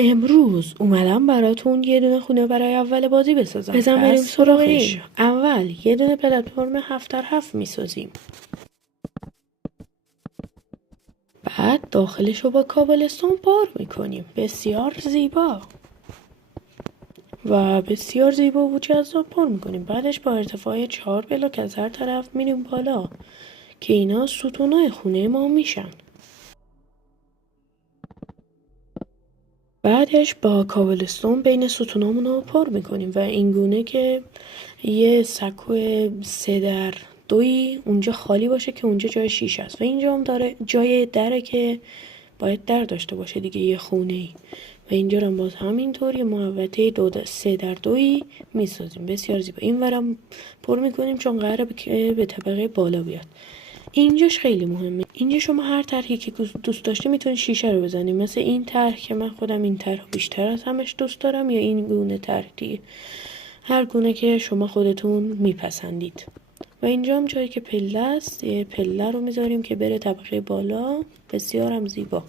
امروز اومدم براتون یه دونه خونه برای اول بازی بسازم. بزن بریم سراغش. اول یه دونه پلتفرم 7x7 میسازیم. بعد داخلش رو با کابلستون پر میکنیم. بسیار زیبا و بسیار زیبا و جذاب پر میکنیم. بعدش با ارتفاع 4 بلاک از هر طرف میریم بالا که اینا ستونای خونه ما میشن. بعدش با کابلستون بین ستونامون رو پر میکنیم و اینگونه که یه سکو 3x2 اونجا خالی باشه که اونجا جای شیشه است و اینجا هم داره جای دره که باید در داشته باشه دیگه یه خونه ای و اینجا هم باز همینطور یه محوطه 3x2 میسازیم. بسیار زیبا. این ورم پر میکنیم چون قراره به طبقه بالا بیاد. اینجاش خیلی مهمه. اینجا شما هر طرحی که دوست داشتی میتونی شیشه رو بزنی، مثل این طرح که من خودم این طرح بیشتر از همش دوست دارم، یا این گونه طرح دیگه، هر گونه که شما خودتون میپسندید. و اینجا هم جایی که پله است، یه پله رو میذاریم که بره طبقه بالا. بسیار هم زیبا.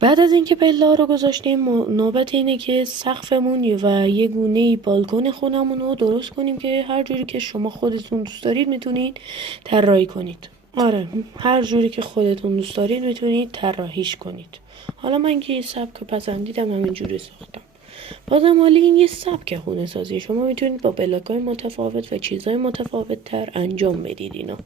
بعد از اینکه پله رو گذاشتیم، نوبت اینه که سقفمون و یه گونه بالکن خونمون رو درست کنیم که هر جوری که شما خودتون دوست دارید میتونید طراحی کنید. آره، هر جوری که خودتون دوست دارید میتونید طراحیش کنید. حالا من که یه سبک پسندیدم همینجوری ساختم. بازم حالی این یه سبک خونه سازی، شما میتونید با بلاک‌های متفاوت و چیزهای متفاوت تر انجام بدید اینا.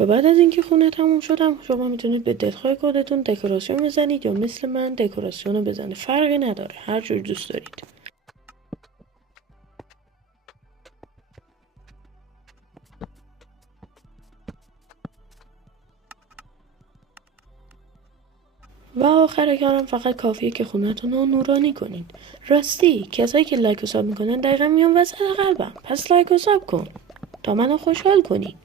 و بعد از اینکه خونه تموم شدم، شما میتونید به دلخواه خودتون دکوراسیون بزنید یا مثل من دکوراسیون رو بزنید. فرقی نداره، هر جور دوست دارید. و آخر کارم فقط کافیه که خونتون رو نورانی کنید. راستی کسایی که لایک و ساب میکنن دقیقا میان وسط قلبم، پس لایک و ساب کن تا منو خوشحال کنی.